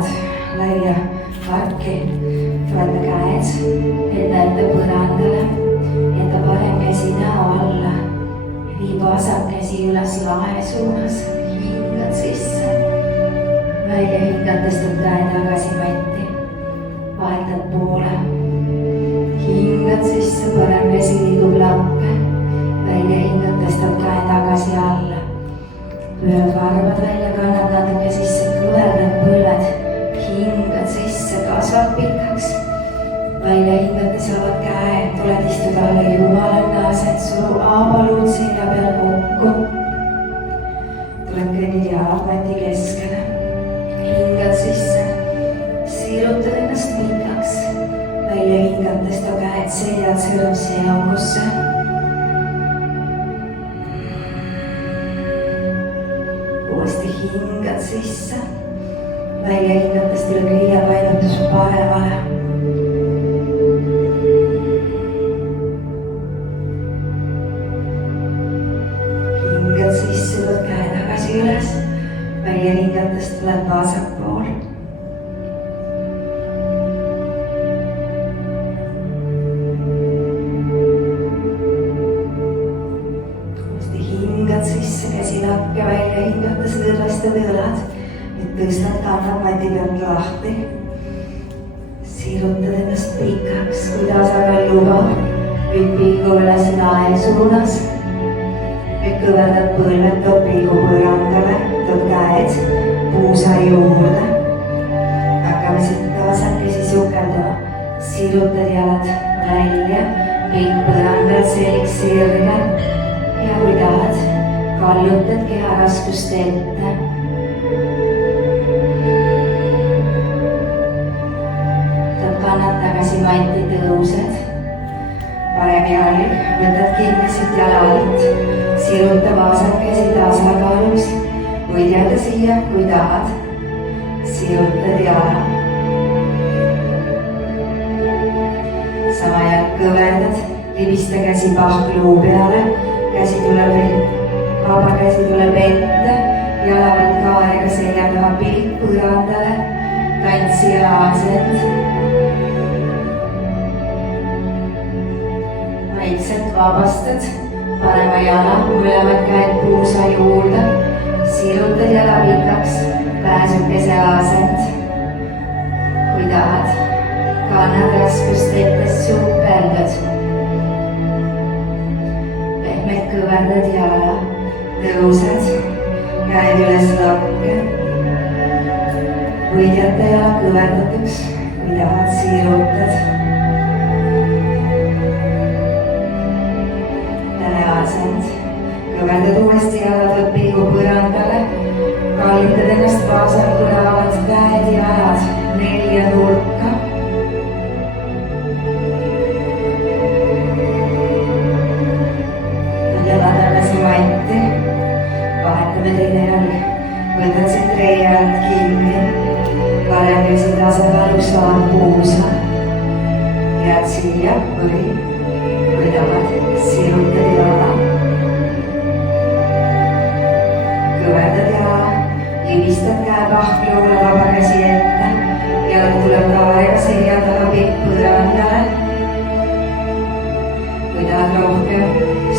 jalad laia parki, võta käed enda põrandale, jäta parem käsi näo alla, vii vasak käsi üles lae suunas, hingad sisse, välja hingad, tõstad käe tagasi matti, vahetad poole, hingad sisse, parem käsi liigub lakke, välja hingad, tõstad käe tagasi alla, pöörad varvad välja, kannad natuke sisse, kõverdad põlved, hingad sisse, kasvad pikaks, välja hingades avad käe, tuled istuda alla jumalanda aset, suru aabaluud selja peal kokku, tuled kõnnid jalad mati keskele, hingad sisse, siirutad ennast pikaks, välja hingad, tõsta käed seljad sõrm seongusse, uuesti hingad sisse, välja hingates tuleb liia painutus paremale. Hingad sisse, võt käe tagasi üles, välja hingates tuleb vasakpool. Hingad sisse, käsi lakke, välja hingates lõdvastad õlad, nüüd tõstad kannad mati pealt lahti, siirutad ennast pikaks, kui tasakaal lubab, nüüd pilgu üles lae suunas, nüüd kõverdad põlved, tood pilgu põrandale, tood käed puusa juurde, hakkame siit vasakesi sukeldama, siirutad jalad välja, pilk põrandal, selg sirge, ja kui tahad, kallutad keha raskust ette. Tõd kannad tagasi matti, tõused. Parem jalg, võtad kinni siit jalalt, siruta vasak käsi tasakaaluks, võid jääda siia, kui tahad. Sirutad jala. Sama jalg kõverdad, libista käsi pahkluu peale, käsi tuleb vaba käsi tuleb ette, jalavad kaarega selja taha, pilk põrandale, tantsija asend. Vaikselt vabastad, parema jala, mõlemad käed puusa juurde, sirutad jala pikaks, pääsukese asend. Kui tahad, kannad raskust ette, sukeldad. Pehmed kõverdad jala. Tõused, käed üles lakke, võid jätta jala kõverdatuks, kui tahad, siirutad. Täne asend, kõverdad uuesti jala, tõd pilgu põrandale, kallitad ennast vasakule, avad käed ja ajad 4 nurka. Jala tagasi matti. Vahetame teine jalg, võtad siit reialt kinni, parem käsi tasakaalus laad puusa, jääd siia või tahad, sirutad jala. Kõverdad jala, libistad käe pahkluule, vaba käsi ette, jalg tuleb kaarega selja taha, pikk põrandale. Kui tahad rohkem,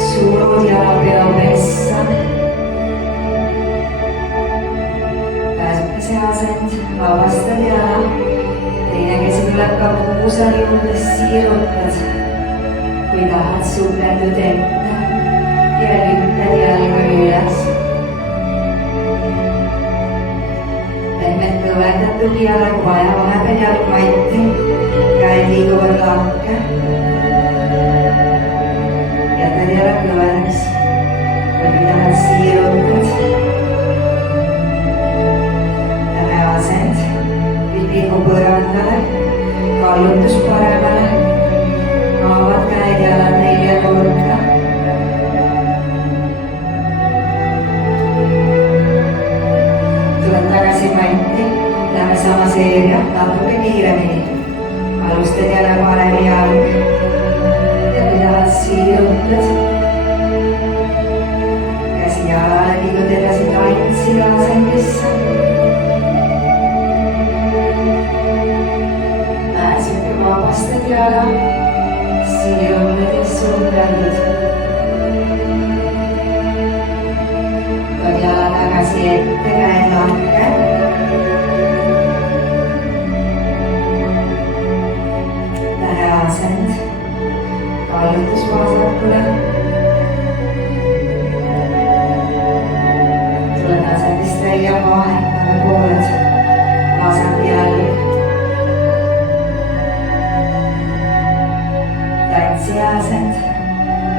surud jala peo pessa. Asend, vabastad jala, teine käsi tuleb ka puusa juurde, siirutad, kui tahad, sukeldud ette ja lükkad jalga üles. Pehmed kõverdatud jalg, vaja vahepeal jalg matti, käed liiguvad lakke, jätad jala kõveraks, kui tahad, siirutad. Asend, pilgu põrandale, kallutus paremale, avad käed jalad 4 nurka. Tuled tagasi matti, lähme sama seeria, natuke kiiremini. Alustad jälle parem jalg ja kui tahad, siirutad. Käsi jalale, liigud edasi tantsija asendisse. sulgenud. tood jala tagasi ette, käed lahke. Lähe asend, kallutus vasakule. tuled asendist välja, vahetame pooled, vasak jalg. Tantsiasend,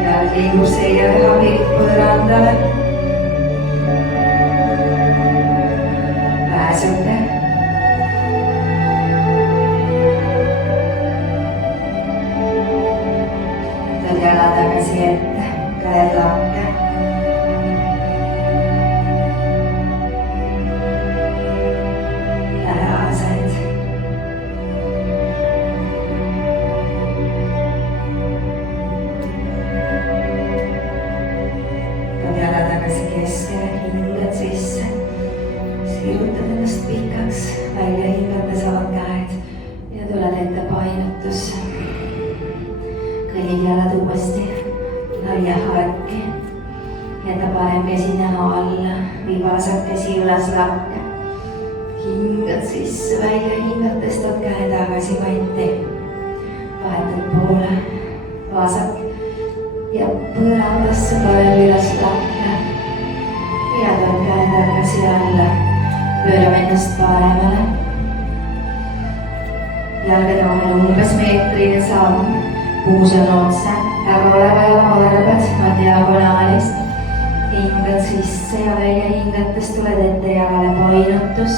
jalg liigub selja taha, pilk põrandale. Pääsuke. tood jala tagasi ette, käed lahke. Lähe asend. Keskele, hingad sisse, sirutad ennast pikaks, välja hingates avad käed ja tuled ette painutusse. kõnnid jalad uuesti, laia harki, jäta parem käsi näo alla, vii vasak käsi üles lakke. hingad sisse, välja hingates tood käe tagasi kanti, vahetad poole, vasak ja põrandasse parem üles lakke. ja tood käe tagasi alla, pöörame ennast paremale. jalgade vahel umbes meetrine samm, puus on otse, tagaoleva jala varbad on diagonaalis. hingad sisse ja välja hingates tuled ette jalale painutus.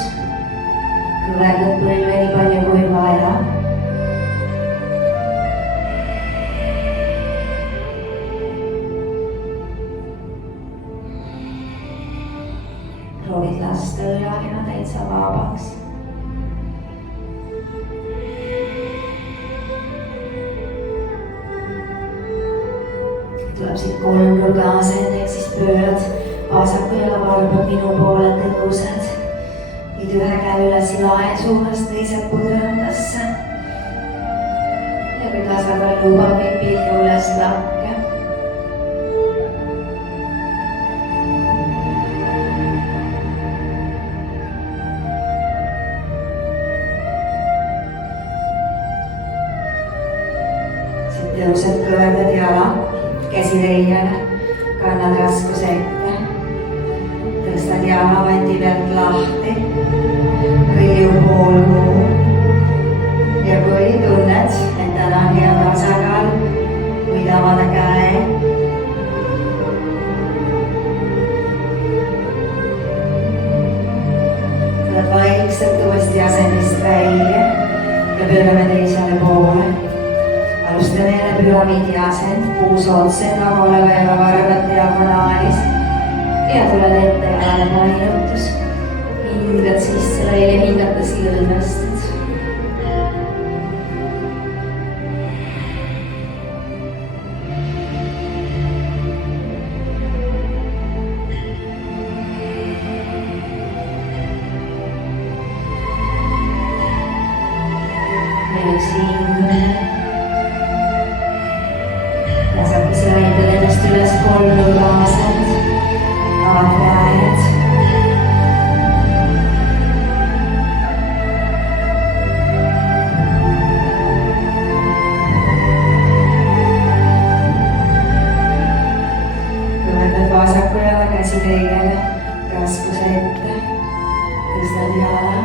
kõverdad põlve nii palju kui vaja. proovid lasta õlakeha täitsa vabaks. tuleb siit kolmnurga asend, ehk siis pöörad vasaku jala varbad minu poole tõused. viid ühe käe üles lae suunas, teise põrandasse. ja kui tasakaal lubab, viid pilgu üles lakke. tõused, kõverdad jala, käsi leiale, kannad raskuse ette. tõstad jala vati pealt lahti, rõiu poolkuu. ja kui tunned, et täna on hea tasakaal, võid avada käe. tuled vaikselt uuesti asendist välja ja pöörame teisele poole. alustame jälle püramiidi asend, puus otse, tagaoleva jala varbad diagonaalis. ja tuled ette jalale painutus. hingad sisse, välja hingates lõdvestad. veel üks hingamine. tasakesi laitad ennast üles kolmnurga asend, avad käed. kõverdad vasaku jala käsi teigele, raskuse ette, tõstad jala,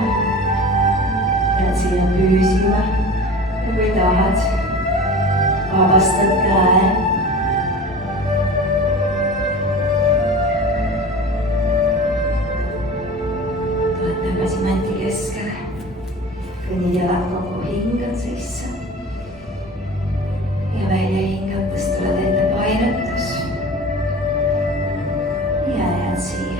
jääd siia püsima ja kui tahad, vabastad käe. tuled tagasi mati keskele, kõnnid jalad kokku, hingad sisse ja välja hingates tuled ette painutus ja jääd siia.